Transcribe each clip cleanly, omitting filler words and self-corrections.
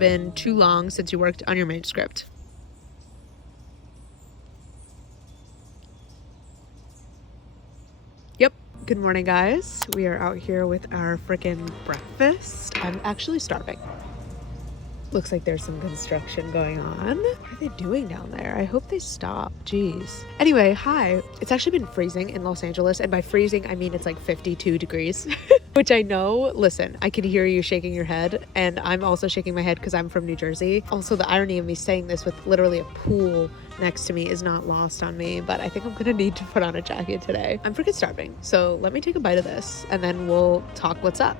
been too long since you worked on your manuscript. Yep. Good morning, guys. We are out here with our freaking breakfast. I'm actually starving. Looks like there's some construction going on. What are they doing down there? I hope they stop. Jeez. Anyway, hi. It's actually been freezing in Los Angeles, and by freezing, I mean it's like 52 degrees. Which I know, listen, I can hear you shaking your head, and I'm also shaking my head because I'm from New Jersey. Also, the irony of me saying this with literally a pool next to me is not lost on me, but I think I'm gonna need to put on a jacket today. I'm freaking starving, so let me take a bite of this, and then we'll talk what's up.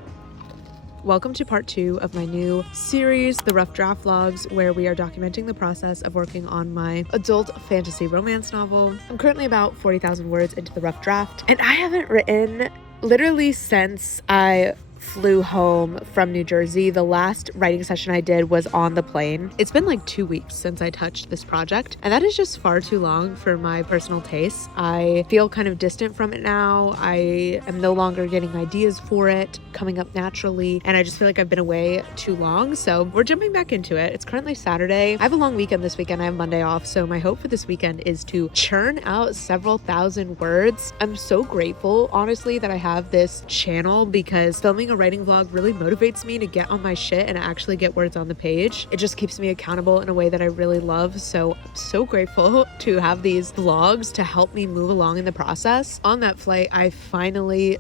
Welcome to part 2 of my new series, The Rough Draft Vlogs, where we are documenting the process of working on my adult fantasy romance novel. I'm currently about 40,000 words into the rough draft, and I haven't written literally since I flew home from New Jersey. The last writing session I did was on the plane. It's been like 2 weeks since I touched this project, and that is just far too long for my personal tastes. I feel kind of distant from it now. I am no longer getting ideas for it coming up naturally, and I just feel like I've been away too long, so we're jumping back into it. It's currently Saturday. I have a long weekend this weekend. I have Monday off, so my hope for this weekend is to churn out several thousand words. I'm so grateful, honestly, that I have this channel, because filming a writing vlog really motivates me to get on my shit and actually get words on the page. It just keeps me accountable in a way that I really love, so I'm so grateful to have these vlogs to help me move along in the process. On that flight, I finally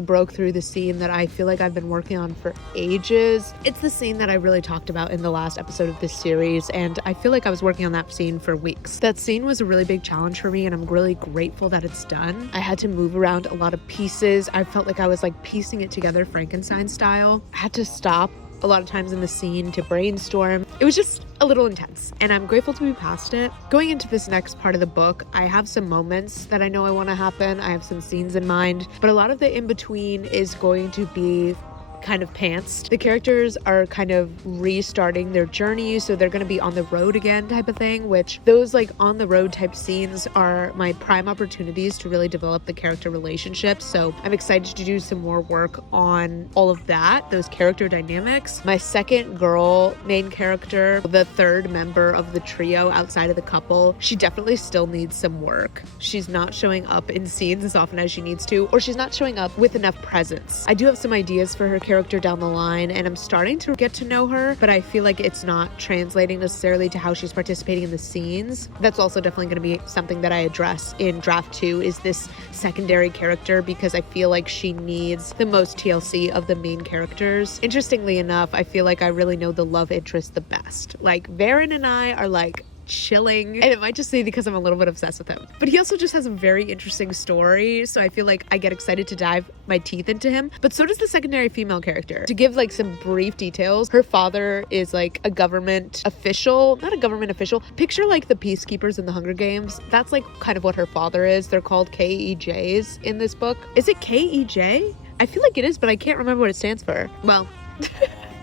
broke through the scene that I feel like I've been working on for ages. It's the scene that I really talked about in the last episode of this series, and I feel like I was working on that scene for weeks. That scene was a really big challenge for me, and I'm really grateful that it's done. I had to move around a lot of pieces. I felt like I was like piecing it together Frankenstein style. I had to stop a lot of times in the scene to brainstorm. It was just a little intense, and I'm grateful to be past it. Going into this next part of the book, I have some moments that I know I want to happen. I have some scenes in mind, but a lot of the in-between is going to be kind of pantsed. The characters are kind of restarting their journey, so they're going to be on the road again type of thing, which those like on the road type scenes are my prime opportunities to really develop the character relationships. So I'm excited to do some more work on all of that, those character dynamics. My second girl main character, the third member of the trio outside of the couple, she definitely still needs some work. She's not showing up in scenes as often as she needs to, or she's not showing up with enough presence. I do have some ideas for her character down the line, and I'm starting to get to know her, but I feel like it's not translating necessarily to how she's participating in the scenes. That's also definitely going to be something that I address in draft 2, is this secondary character, because I feel like she needs the most TLC of the main characters. Interestingly enough, I feel like I really know the love interest the best. Like Varen and I are like chilling, and it might just be because I'm a little bit obsessed with him, but he also just has a very interesting story, so I feel like I get excited to dive my teeth into him. But so does the secondary female character. To give like some brief details, her father is like a government official, not a government official, picture like the peacekeepers in the Hunger Games. That's like kind of what her father is. They're called KEJs in this book. Is it KEJ? I feel like it is, but I can't remember what it stands for. Well,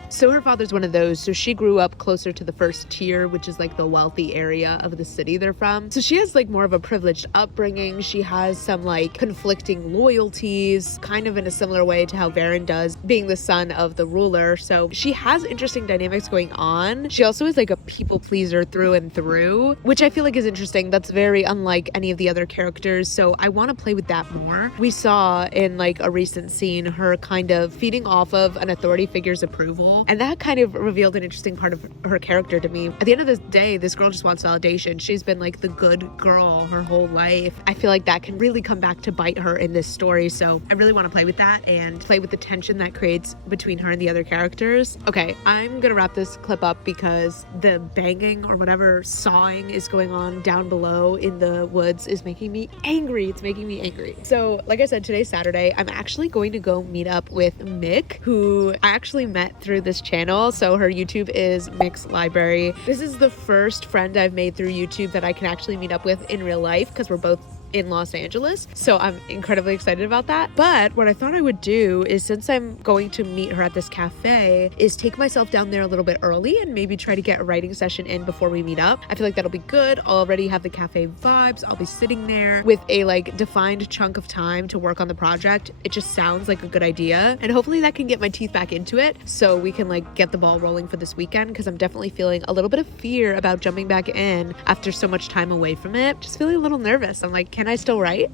so her father's one of those. So she grew up closer to the first tier, which is like the wealthy area of the city they're from. So she has like more of a privileged upbringing. She has some like conflicting loyalties, kind of in a similar way to how Varen does, being the son of the ruler. So she has interesting dynamics going on. She also is like a people pleaser through and through, which I feel like is interesting. That's very unlike any of the other characters. So I want to play with that more. We saw in like a recent scene her kind of feeding off of an authority figure's approval, and that kind of revealed an interesting part of her character to me. At the end of the day, this girl just wants validation. She's been like the good girl her whole life. I feel like that can really come back to bite her in this story. So I really want to play with that and play with the tension that creates between her and the other characters. Okay, I'm gonna wrap this clip up because the banging or whatever sawing is going on down below in the woods is making me angry. It's making me angry. So like I said, today's Saturday. I'm actually going to go meet up with Mick, who I actually met through this channel. So her YouTube is Mick's Library. This is the first friend I've made through YouTube that I can actually meet up with in real life, because we're both in Los Angeles. So I'm incredibly excited about that. But what I thought I would do is, since I'm going to meet her at this cafe, is take myself down there a little bit early and maybe try to get a writing session in before we meet up. I feel like that'll be good. I'll already have the cafe vibes. I'll be sitting there with a like defined chunk of time to work on the project. It just sounds like a good idea. And hopefully that can get my teeth back into it so we can like get the ball rolling for this weekend, because I'm definitely feeling a little bit of fear about jumping back in after so much time away from it. Just feeling a little nervous. I'm like, can I still write?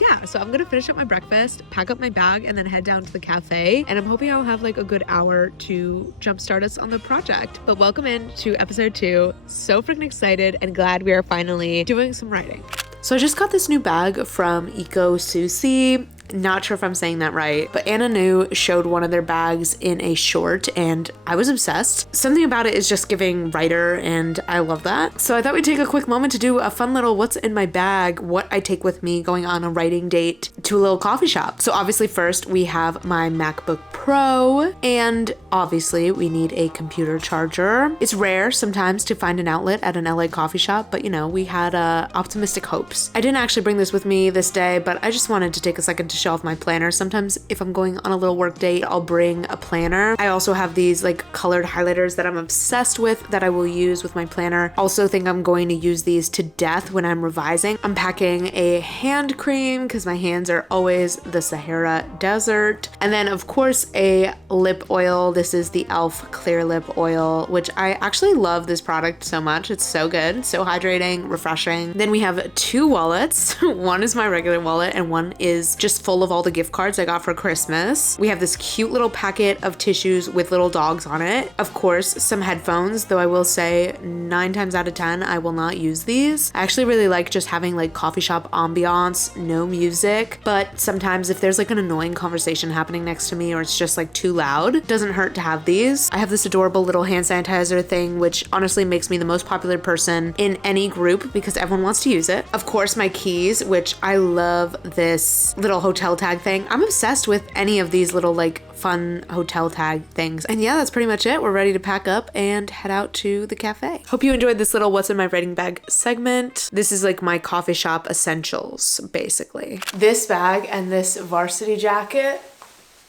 Yeah, so I'm gonna finish up my breakfast, pack up my bag, and then head down to the cafe. And I'm hoping I'll have like a good hour to jumpstart us on the project. But welcome in to episode 2. So freaking excited and glad we are finally doing some writing. So I just got this new bag from Eco Sushi. Not sure if I'm saying that right, but Anna New showed one of their bags in a short and I was obsessed. Something about it is just giving writer and I love that. So I thought we'd take a quick moment to do a fun little what's in my bag, what I take with me going on a writing date to a little coffee shop. So obviously first we have my MacBook Pro, and obviously we need a computer charger. It's rare sometimes to find an outlet at an LA coffee shop, but you know, we had optimistic hopes. I didn't actually bring this with me this day, but I just wanted to take a second to show off my planner. Sometimes if I'm going on a little work date, I'll bring a planner. I also have these like colored highlighters that I'm obsessed with that I will use with my planner. Also think I'm going to use these to death when I'm revising. I'm packing a hand cream because my hands are always the Sahara Desert. And then of course a lip oil. This is the e.l.f. Clear Lip Oil, which I actually love this product so much. It's so good, so hydrating, refreshing. Then we have 2 wallets. One is my regular wallet and one is just full of all the gift cards I got for Christmas. We have this cute little packet of tissues with little dogs on it. Of course, some headphones, though I will say 9 times out of 10, I will not use these. I actually really like just having like coffee shop ambiance, no music, but sometimes if there's like an annoying conversation happening next to me or it's just like too loud, it doesn't hurt to have these. I have this adorable little hand sanitizer thing, which honestly makes me the most popular person in any group because everyone wants to use it. Of course, my keys, which I love this little hotel tag thing. I'm obsessed with any of these little like fun hotel tag things. And yeah, that's pretty much it. We're ready to pack up and head out to the cafe. Hope you enjoyed this little what's in my writing bag segment. This is like my coffee shop essentials, basically. This bag and this varsity jacket,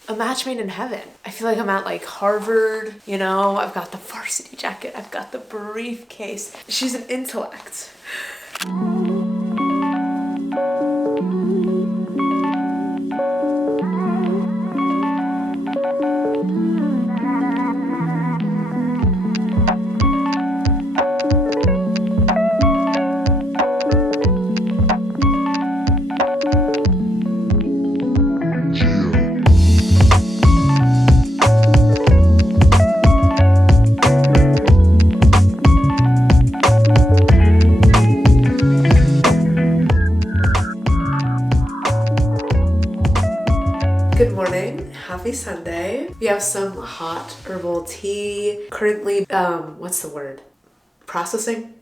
a match made in heaven. I feel like I'm at like Harvard, you know, I've got the varsity jacket, I've got the briefcase. She's an intellect. Good morning, happy Sunday. We have some hot herbal tea. Currently, what's the word? Processing?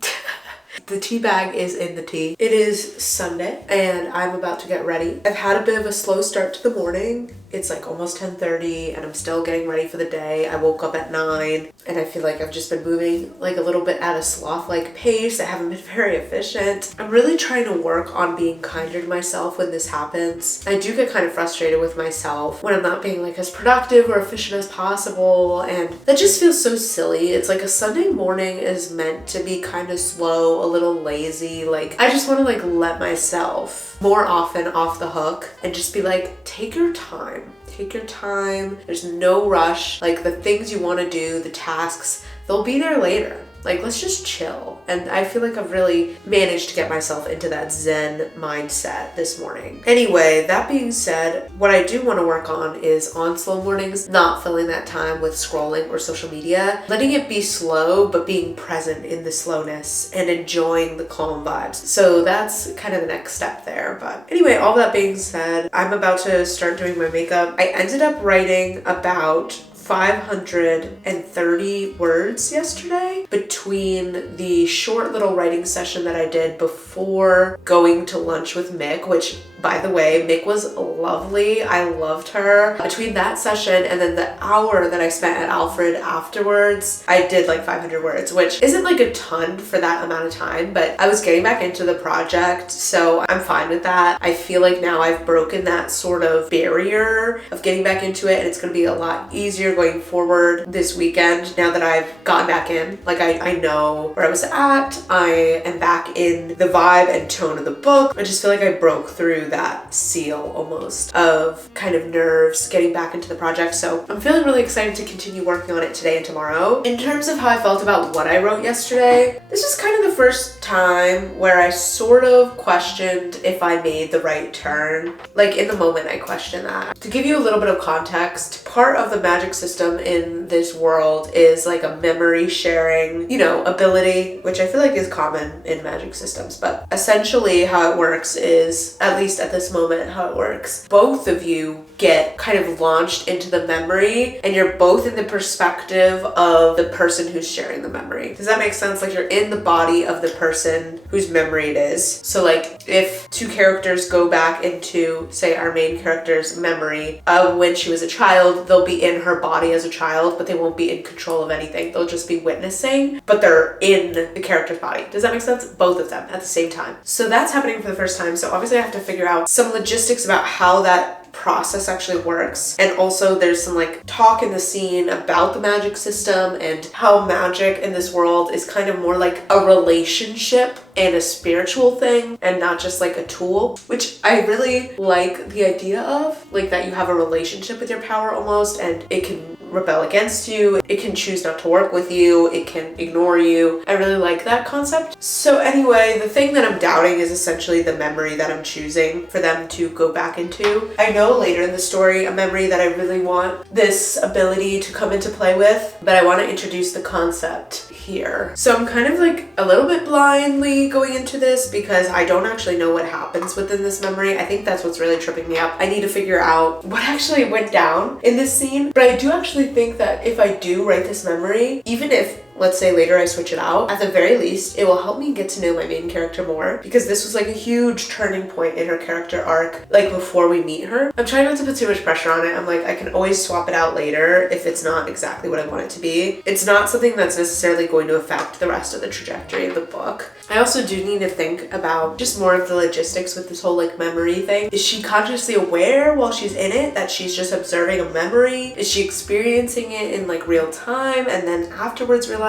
The tea bag is in the tea. It is Sunday and I'm about to get ready. I've had a bit of a slow start to the morning. It's like almost 10:30 and I'm still getting ready for the day. I woke up at 9 and I feel like I've just been moving like a little bit at a sloth-like pace. I haven't been very efficient. I'm really trying to work on being kinder to myself when this happens. I do get kind of frustrated with myself when I'm not being like as productive or efficient as possible, and that just feels so silly. It's like a Sunday morning is meant to be kind of slow, a little lazy. Like I just want to like let myself more often off the hook and just be like, take your time. Take your time. There's no rush. Like the things you want to do, the tasks, they'll be there later. Like, let's just chill. And I feel like I've really managed to get myself into that Zen mindset this morning. Anyway, that being said, what I do want to work on is on slow mornings, not filling that time with scrolling or social media, letting it be slow, but being present in the slowness and enjoying the calm vibes. So that's kind of the next step there. But anyway, all that being said, I'm about to start doing my makeup. I ended up writing about 530 words yesterday between the short little writing session that I did before going to lunch with Mick, which, by the way, Mick was lovely. I loved her. Between that session and then the hour that I spent at Alfred afterwards, I did like 500 words, which isn't like a ton for that amount of time, but I was getting back into the project, so I'm fine with that. I feel like now I've broken that sort of barrier of getting back into it, and it's going to be a lot easier going forward this weekend now that I've gotten back in. Like I know where I was at. I am back in the vibe and tone of the book. I just feel like I broke through that seal almost of kind of nerves getting back into the project. So I'm feeling really excited to continue working on it today and tomorrow. In terms of how I felt about what I wrote yesterday, this is kind of the first time where I sort of questioned if I made the right turn. Like in the moment I questioned that. To give you a little bit of context, part of the magic system in this world is like a memory sharing, ability, which I feel like is common in magic systems. But essentially how it works is, at least at this moment, how it works, both of you get kind of launched into the memory and you're both in the perspective of the person who's sharing the memory. Does that make sense? Like you're in the body of the person whose memory it is. So like if two characters go back into, say, our main character's memory of when she was a child, they'll be in her body as a child, but they won't be in control of anything. They'll just be witnessing, but they're in the character's body. Does that make sense? Both of them at the same time. So that's happening for the first time. So obviously I have to figure out some logistics about how that process actually works, and also there's some like talk in the scene about the magic system and how magic in this world is kind of more like a relationship and a spiritual thing and not just like a tool, which I really like the idea of, like that you have a relationship with your power almost, and it can rebel against you, it can choose not to work with you, it can ignore you. I really like that concept. So anyway, the thing that I'm doubting is essentially the memory that I'm choosing for them to go back into. I know later in the story a memory that I really want this ability to come into play with, but I want to introduce the concept here. So I'm kind of like a little bit blindly going into this because I don't actually know what happens within this memory. I think that's what's really tripping me up. I need to figure out what actually went down in this scene, but I do actually think that if I do write this memory, even if let's say later I switch it out, at the very least, it will help me get to know my main character more, because this was like a huge turning point in her character arc, like before we meet her. I'm trying not to put too much pressure on it. I'm like, I can always swap it out later if it's not exactly what I want it to be. It's not something that's necessarily going to affect the rest of the trajectory of the book. I also do need to think about just more of the logistics with this whole like memory thing. Is she consciously aware while she's in it that she's just observing a memory? Is she experiencing it in like real time and then afterwards realizes?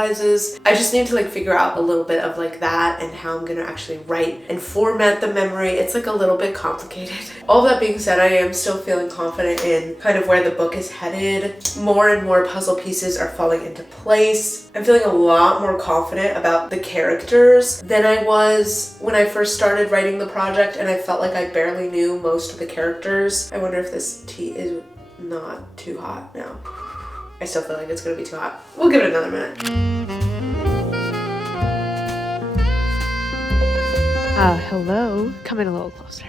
I just need to like figure out a little bit of like that and how I'm gonna actually write and format the memory. It's like a little bit complicated. All that being said, I am still feeling confident in kind of where the book is headed. More and more puzzle pieces are falling into place. I'm feeling a lot more confident about the characters than I was when I first started writing the project, and I felt like I barely knew most of the characters. I wonder if this tea is not too hot now. I still feel like it's gonna be too hot. We'll give it another minute. Hello. Come in a little closer.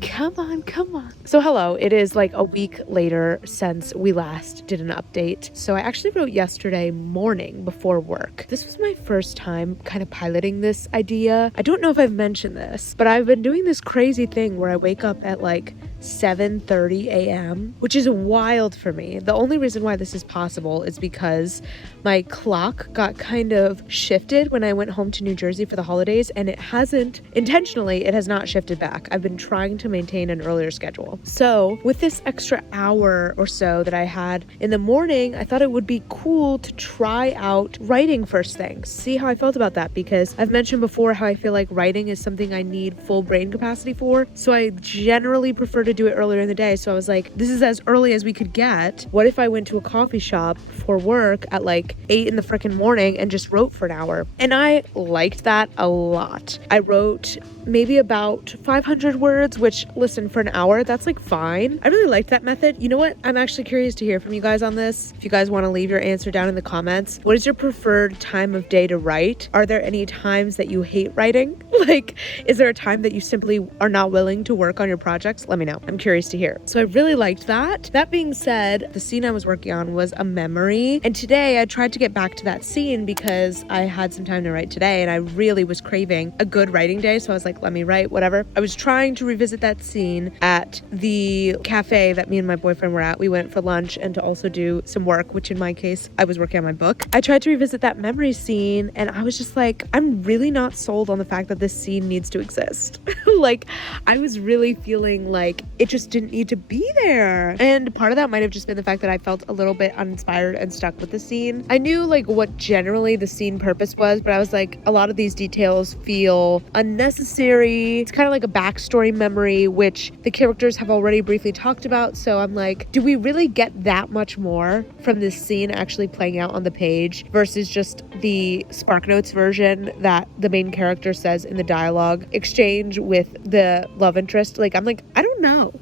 Come on, come on. So hello, it is like a week later since we last did an update. So I actually wrote yesterday morning before work. This was my first time kind of piloting this idea. I don't know if I've mentioned this, but I've been doing this crazy thing where I wake up at like 7:30 a.m., which is wild for me. The only reason why this is possible is because my clock got kind of shifted when I went home to New Jersey for the holidays, and it hasn't, intentionally, it has not shifted back. I've been trying to maintain an earlier schedule. So with this extra hour or so that I had in the morning, I thought it would be cool to try out writing first thing, see how I felt about that, because I've mentioned before how I feel like writing is something I need full brain capacity for. So I generally prefer to do it earlier in the day. So I was like, this is as early as we could get. What if I went to a coffee shop for work at like 8 in the freaking morning and just wrote for an hour? And I liked that a lot. I wrote maybe about 500 words, which, listen, for an hour, that's like fine. I really liked that method. You know what? I'm actually curious to hear from you guys on this. If you guys want to leave your answer down in the comments, what is your preferred time of day to write? Are there any times that you hate writing? Like, is there a time that you simply are not willing to work on your projects? Let me know. know. I'm curious to hear. So I really liked that. That being said, the scene I was working on was a memory. And today I tried to get back to that scene because I had some time to write today and I really was craving a good writing day. So I was like, let me write, whatever. I was trying to revisit that scene at the cafe that me and my boyfriend were at. We went for lunch and to also do some work, which in my case, I was working on my book. I tried to revisit that memory scene and I was just like, I'm really not sold on the fact that this scene needs to exist. Like, I was really feeling like it just didn't need to be there. And part of that might have just been the fact that I felt a little bit uninspired and stuck with the scene. I knew like what generally the scene purpose was, but I was like, a lot of these details feel unnecessary. It's kind of like a backstory memory, which the characters have already briefly talked about. So I'm like, do we really get that much more from this scene actually playing out on the page versus just the SparkNotes version that the main character says in the dialogue exchange with the love interest? Like, I'm like, I don't know.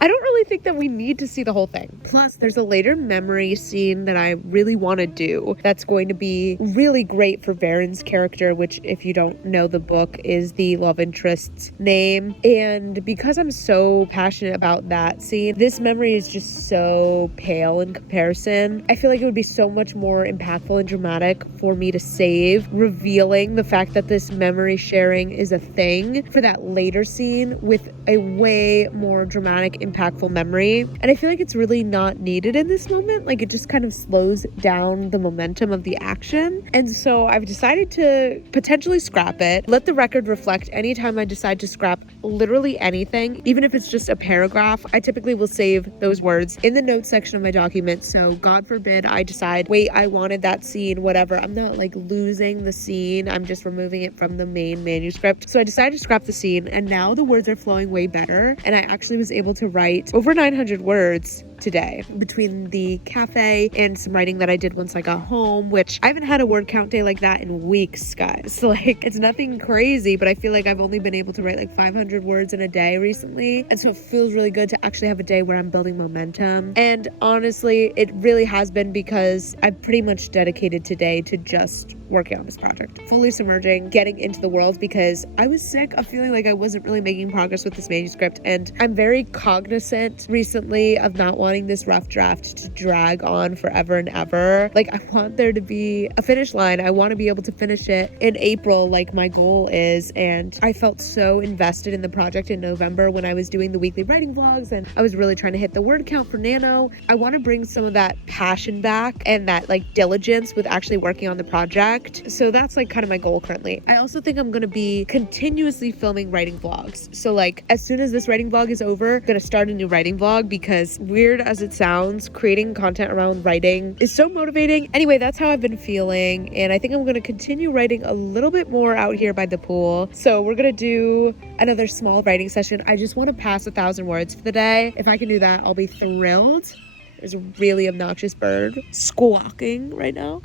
I don't really think that we need to see the whole thing. Plus, there's a later memory scene that I really want to do that's going to be really great for Varen's character, which, if you don't know the book, is the love interest's name. And because I'm so passionate about that scene, this memory is just so pale in comparison. I feel like it would be so much more impactful and dramatic for me to save revealing the fact that this memory sharing is a thing for that later scene with a way more dramatic, impactful memory. And I feel like it's really not needed in this moment. Like, it just kind of slows down the momentum of the action. And so I've decided to potentially scrap it. Let the record reflect anytime I decide to scrap literally anything, even if it's just a paragraph. I typically will save those words in the notes section of my document. So God forbid I decide, wait, I wanted that scene, whatever. I'm not like losing the scene. I'm just removing it from the main manuscript. So I decided to scrap the scene, and now the words are flowing way better. And I actually was able to write over 900 words today between the cafe and some writing that I did once I got home, which I haven't had a word count day like that in weeks, guys. Like, it's nothing crazy, but I feel like I've only been able to write like 500 words in a day recently. And so it feels really good to actually have a day where I'm building momentum. And honestly, it really has been because I've pretty much dedicated today to just working on this project, fully submerging, getting into the world, because I was sick of feeling like I wasn't really making progress with this manuscript. And I'm very cognizant recently of not wanting this rough draft to drag on forever and ever. Like, I want there to be a finish line. I want to be able to finish it in April like my goal is. And I felt so invested in the project in November when I was doing the weekly writing vlogs and I was really trying to hit the word count for Nano. I want to bring some of that passion back and that like diligence with actually working on the project. So that's like kind of my goal currently. I also think I'm going to be continuously filming writing vlogs. So like as soon as this writing vlog is over, I'm going to start a new writing vlog, because weird as it sounds, creating content around writing is so motivating. Anyway, that's how I've been feeling. And I think I'm going to continue writing a little bit more out here by the pool. So we're going to do another small writing session. I just want to pass 1,000 words for the day. If I can do that, I'll be thrilled. There's a really obnoxious bird squawking right now.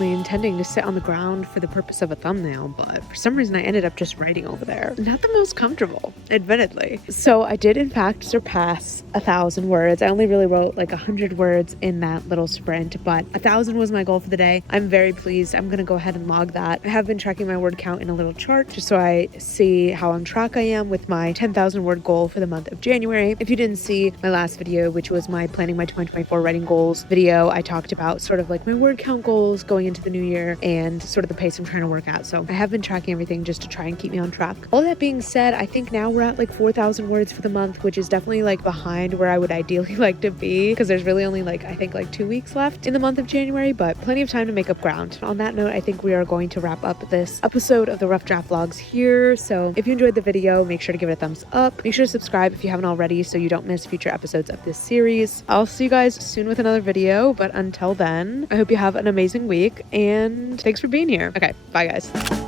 Intending to sit on the ground for the purpose of a thumbnail, but for some reason I ended up just writing over there. Not the most comfortable, admittedly. So I did in fact surpass 1,000 words. I only really wrote like 100 words in that little sprint, but 1,000 was my goal for the day. I'm very pleased. I'm gonna go ahead and log that. I have been tracking my word count in a little chart just so I see how on track I am with my 10,000 word goal for the month of January. If you didn't see my last video, which was my planning my 2024 writing goals video, I talked about sort of like my word count goals going into the new year and sort of the pace I'm trying to work at. So I have been tracking everything just to try and keep me on track. All that being said, I think now we're at like 4,000 words for the month, which is definitely like behind where I would ideally like to be, because there's really only like, I think like 2 weeks left in the month of January, but plenty of time to make up ground. On that note, I think we are going to wrap up this episode of the Rough Draft Vlogs here. So if you enjoyed the video, make sure to give it a thumbs up. Make sure to subscribe if you haven't already so you don't miss future episodes of this series. I'll see you guys soon with another video, but until then, I hope you have an amazing week and thanks for being here. Okay, bye guys.